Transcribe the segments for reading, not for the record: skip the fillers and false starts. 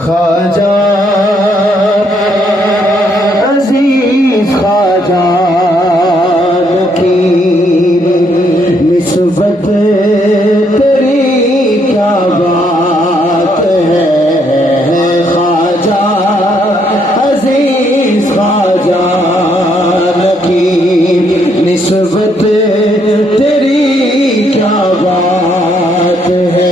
ख्वाजा अजीज ख्वाजा की निस्बत तेरी क्या बात है। ख्वाजा अजीज ख्वाजा की निस्बत तेरी क्या बात है।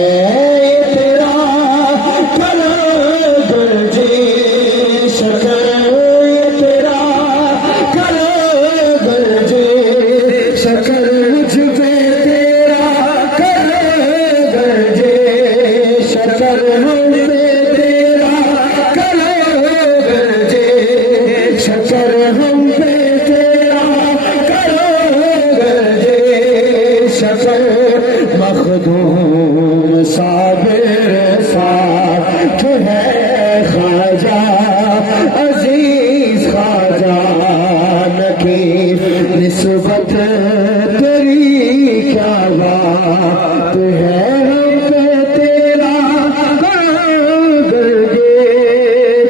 मखदूम साबिर साथ है ख्वाजा अजीज ख्वाजा की निस्बत तेरी क्या बात है। हम पे तेरा गर्गे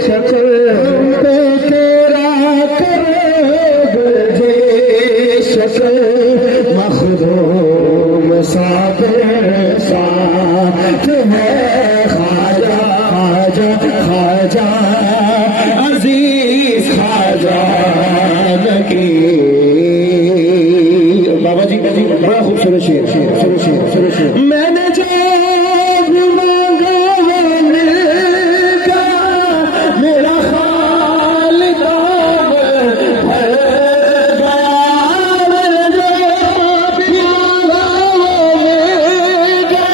शक्ल पे तेरा गर्गे शक्ल मखदूम साबिर साथ है ख्वाजा ख्वाजा ख्वाजा अजीज ख्वाजा की। बाबा जी बड़ा खूबसूरत शेर शेर मैंने जो मांगा मिलेगा मेरा खालिदा भर गया। मैंने जो भी मांगा मिलेगा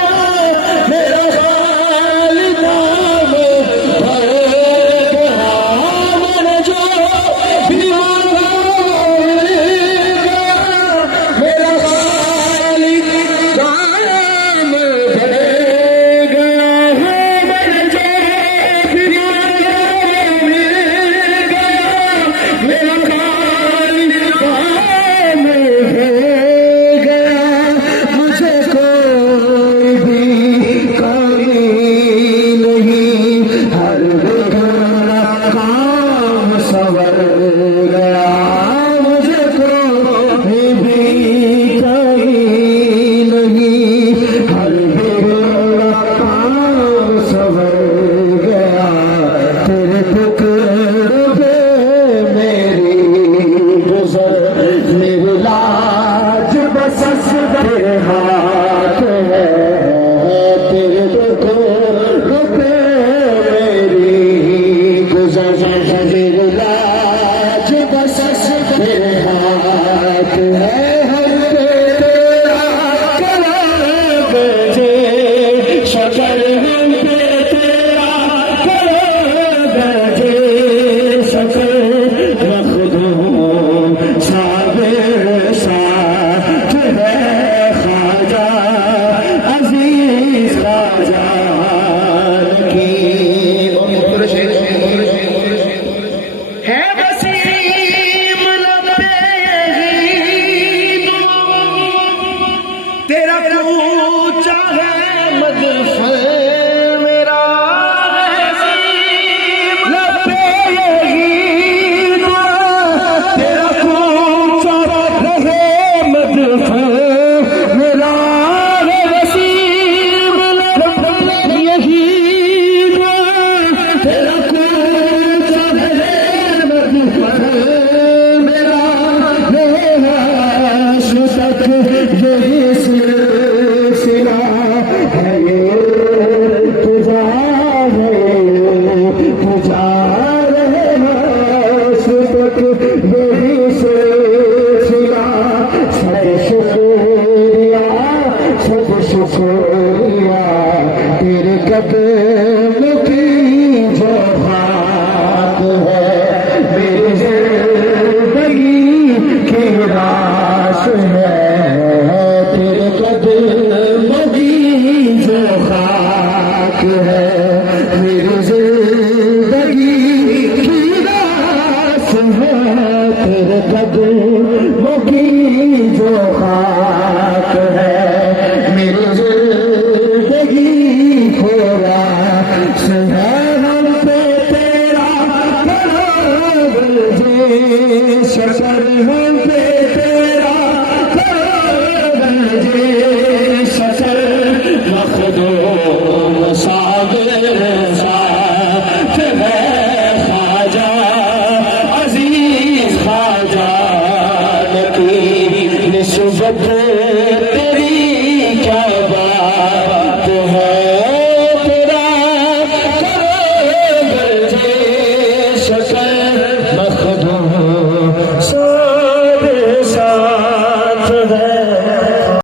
मेरा खालिदा भर गया। मैंने जो भी मांगा मिलेगा मेरा खालिदा बड़ा